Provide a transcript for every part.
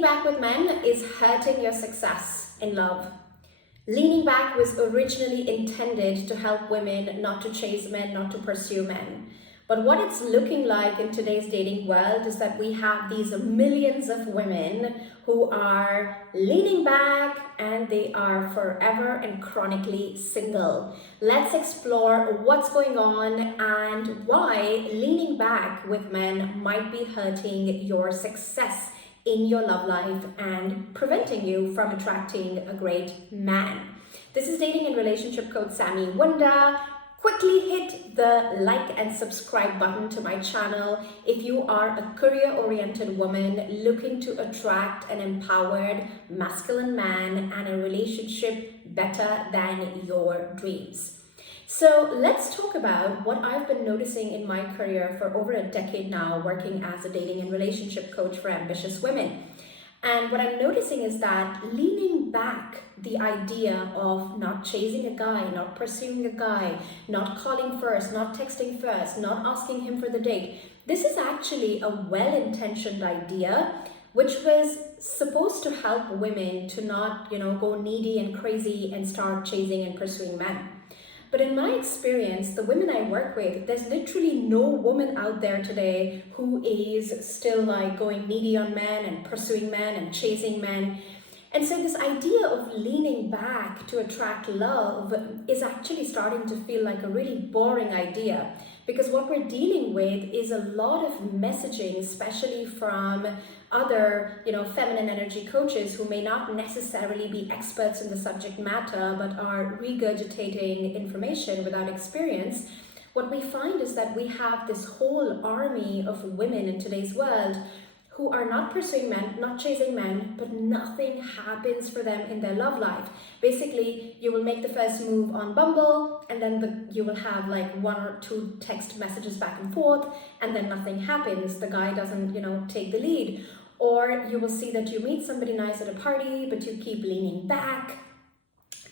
Leaning back with men is hurting your success in love. Leaning back was originally intended to help women not to chase men, not to pursue men. But what it's looking like in today's dating world is that we have these millions of women who are leaning back and they are forever and chronically single. Let's explore what's going on and why leaning back with men might be hurting your success in your love life and preventing you from attracting a great man. This is dating and relationship coach Sami Wunder. Quickly hit the like and subscribe button to my channel if you are a career-oriented woman looking to attract an empowered masculine man and a relationship better than your dreams. So let's talk about what I've been noticing in my career for over a decade now, working as a dating and relationship coach for ambitious women. And what I'm noticing is that leaning back, the idea of not chasing a guy, not pursuing a guy, not calling first, not texting first, not asking him for the date, this is actually a well-intentioned idea which was supposed to help women to not, go needy and crazy and start chasing and pursuing men. But in my experience, the women I work with, there's literally no woman out there today who is still like going needy on men and pursuing men and chasing men. And so this idea of leaning back to attract love is actually starting to feel like a really boring idea, because what we're dealing with is a lot of messaging, especially from other, feminine energy coaches who may not necessarily be experts in the subject matter, but are regurgitating information without experience. What we find is that we have this whole army of women in today's world who are not pursuing men, not chasing men, but nothing happens for them in their love life. Basically, you will make the first move on Bumble, and then you will have like one or two text messages back and forth, and then nothing happens. The guy doesn't, take the lead. Or you will see that you meet somebody nice at a party, but you keep leaning back,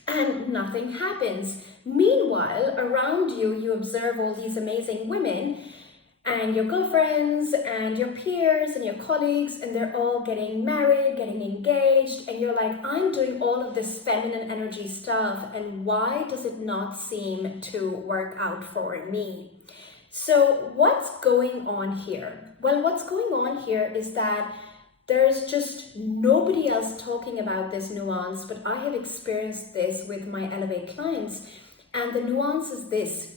and nothing happens. Meanwhile, around you, you observe all these amazing women and your girlfriends and your peers and your colleagues, and they're all getting married, getting engaged, and you're like, I'm doing all of this feminine energy stuff, and why does it not seem to work out for me? So what's going on here? Well, what's going on here is that there's just nobody else talking about this nuance, but I have experienced this with my Elevate clients, and the nuance is this.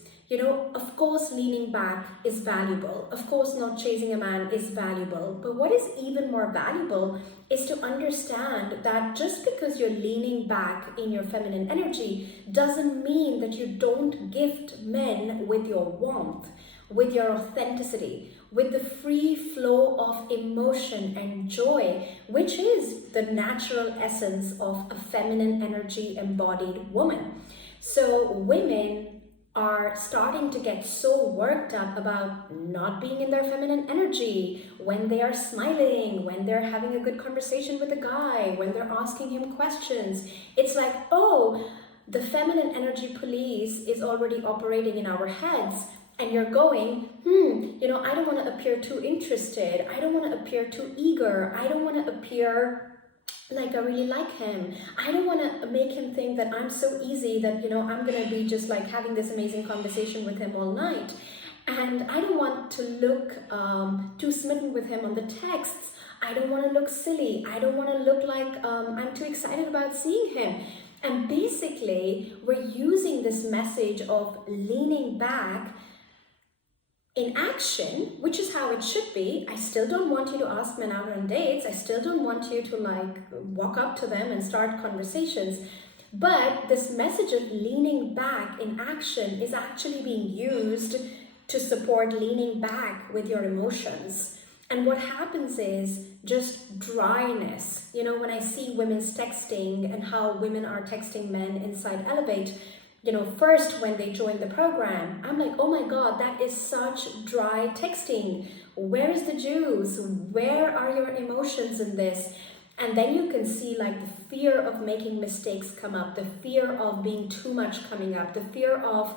Of course, leaning back is valuable. Of course, not chasing a man is valuable. But what is even more valuable is to understand that just because you're leaning back in your feminine energy doesn't mean that you don't gift men with your warmth, with your authenticity, with the free flow of emotion and joy, which is the natural essence of a feminine energy embodied woman. So women are starting to get so worked up about not being in their feminine energy when they are smiling, when they're having a good conversation with a guy, when they're asking him questions. It's like, oh, the feminine energy police is already operating in our heads, and you're going, I don't want to appear too interested. I don't want to appear too eager. I don't want to appear like I really like him. I don't want to make him think that I'm so easy that, I'm going to be just like having this amazing conversation with him all night. And I don't want to look too smitten with him on the texts. I don't want to look silly. I don't want to look like I'm too excited about seeing him. And basically, we're using this message of leaning back in action, which is how it should be. I still don't want you to ask men out on dates. I still don't want you to walk up to them and start conversations. But this message of leaning back in action is actually being used to support leaning back with your emotions. And what happens is just dryness. When I see women's texting and how women are texting men inside Elevate, first when they join the program, I'm like, oh my God, that is such dry texting. Where is the juice? Where are your emotions in this? And then you can see the fear of making mistakes come up, the fear of being too much coming up, the fear of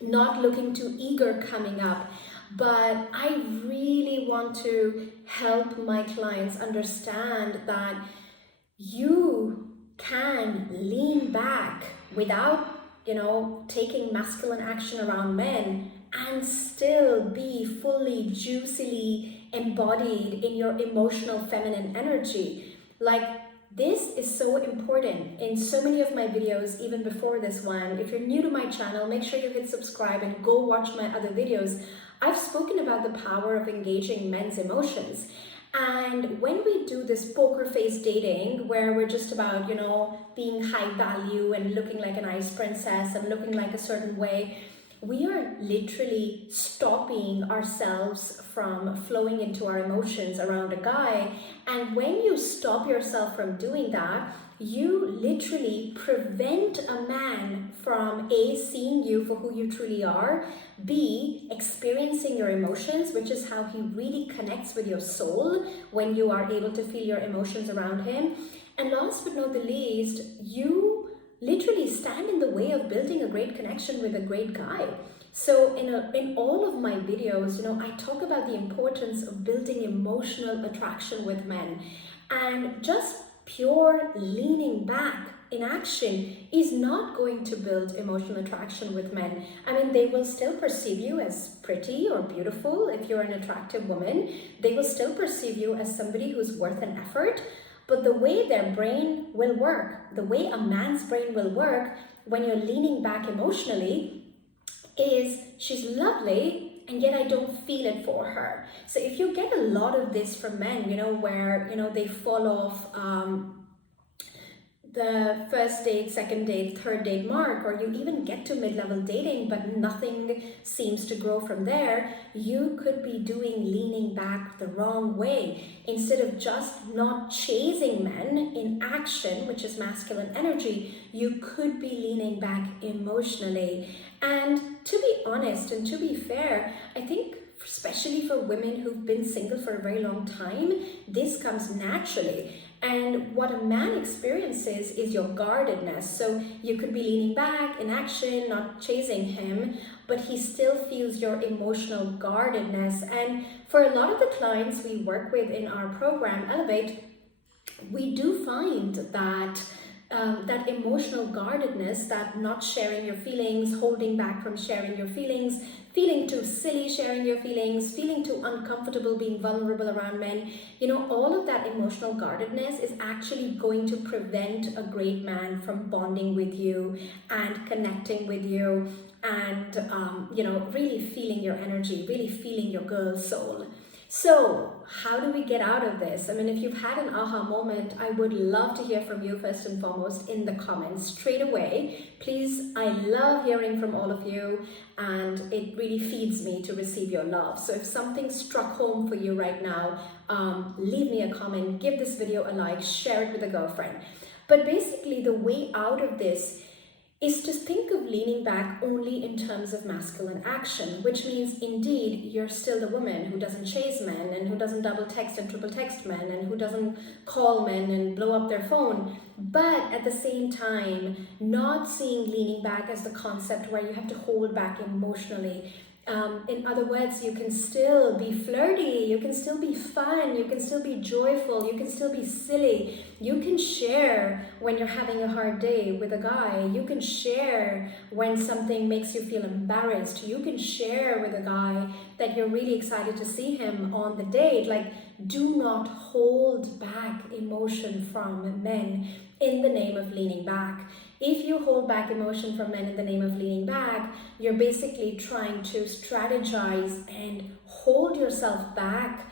not looking too eager coming up. but I really want to help my clients understand that you can lean back without, taking masculine action around men and still be fully juicily embodied in your emotional feminine energy. Like, this is so important in so many of my videos, even before this one. If you're new to my channel, make sure you hit subscribe and go watch my other videos. I've spoken about the power of engaging men's emotions. And when we do this poker face dating, where we're just about, being high value and looking like an ice princess and looking like a certain way, we are literally stopping ourselves from flowing into our emotions around a guy. And when you stop yourself from doing that, you literally prevent a man from A, seeing you for who you truly are, B, experiencing your emotions, which is how he really connects with your soul when you are able to feel your emotions around him. And last but not the least, you literally stand in the way of building a great connection with a great guy. So in all of my videos, I talk about the importance of building emotional attraction with men. And just pure leaning back in action is not going to build emotional attraction with men. I mean, they will still perceive you as pretty or beautiful if you're an attractive woman. They will still perceive you as somebody who's worth an effort. But the way their brain will work, the way a man's brain will work when you're leaning back emotionally is, she's lovely, and yet I don't feel it for her. So if you get a lot of this from men, where, they fall off the first date, second date, third date mark, or you even get to mid-level dating, but nothing seems to grow from there, you could be doing leaning back the wrong way. Instead of just not chasing men in action, which is masculine energy, you could be leaning back emotionally. And to be honest and to be fair, I think especially for women who've been single for a very long time, this comes naturally. And what a man experiences is your guardedness. So you could be leaning back in action, not chasing him, but he still feels your emotional guardedness. And for a lot of the clients we work with in our program, Elevate, we do find that that emotional guardedness, that not sharing your feelings, holding back from sharing your feelings, feeling too silly sharing your feelings, feeling too uncomfortable being vulnerable around men, all of that emotional guardedness is actually going to prevent a great man from bonding with you and connecting with you and, really feeling your energy, really feeling your girl's soul. So how do we get out of this? I mean, if you've had an aha moment, I would love to hear from you first and foremost in the comments straight away. Please, I love hearing from all of you, and it really feeds me to receive your love. So if something struck home for you right now, leave me a comment, give this video a like, share it with a girlfriend. But basically the way out of this is to think of leaning back only in terms of masculine action, which means indeed you're still the woman who doesn't chase men and who doesn't double text and triple text men and who doesn't call men and blow up their phone, but at the same time not seeing leaning back as the concept where you have to hold back emotionally. In other words, you can still be flirty, you can still be fun, you can still be joyful, you can still be silly. You can share when you're having a hard day with a guy. You can share when something makes you feel embarrassed. You can share with a guy that you're really excited to see him on the date. Like, do not hold back emotion from men in the name of leaning back. If you hold back emotion from men in the name of leaning back, you're basically trying to strategize and hold yourself back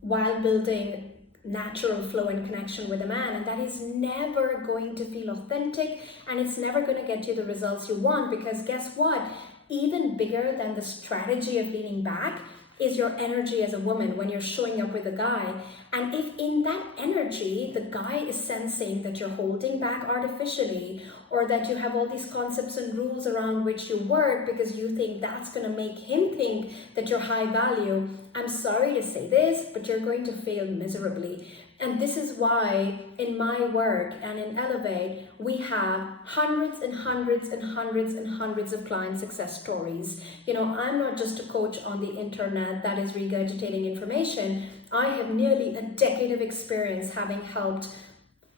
while building natural flow and connection with a man, and that is never going to feel authentic, and it's never going to get you the results you want, because guess what? Even bigger than the strategy of leaning back is your energy as a woman when you're showing up with a guy. And if in that energy, the guy is sensing that you're holding back artificially, or that you have all these concepts and rules around which you work because you think that's going to make him think that you're high value, I'm sorry to say this, but you're going to fail miserably. And this is why in my work and in Elevate, we have hundreds and hundreds and hundreds and hundreds of client success stories. You know, I'm not just a coach on the internet that is regurgitating information. I have nearly a decade of experience, having helped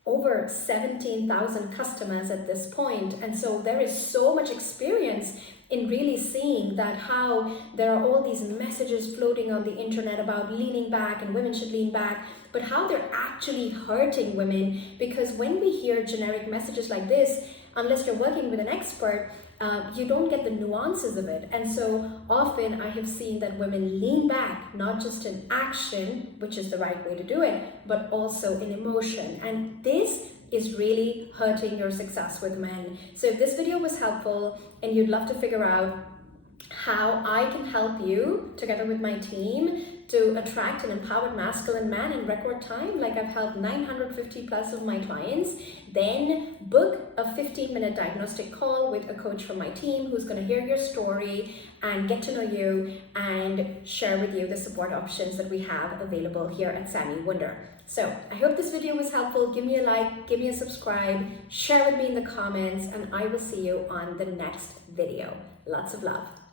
over 17,000 customers at this point. And so there is so much experience in really seeing that how there are all these messages floating on the internet about leaning back and women should lean back, but how they're actually hurting women. Because when we hear generic messages like this, unless you're working with an expert, you don't get the nuances of it. And so often I have seen that women lean back, not just in action, which is the right way to do it, but also in emotion. And this is really hurting your success with men. So if this video was helpful and you'd love to figure out how I can help you together with my team to attract an empowered masculine man in record time, like I've helped 950 plus of my clients, then book a 15-minute diagnostic call with a coach from my team who's going to hear your story and get to know you and share with you the support options that we have available here at Sami Wunder. So I hope this video was helpful. Give me a like, give me a subscribe, share with me in the comments, and I will see you on the next video. Lots of love.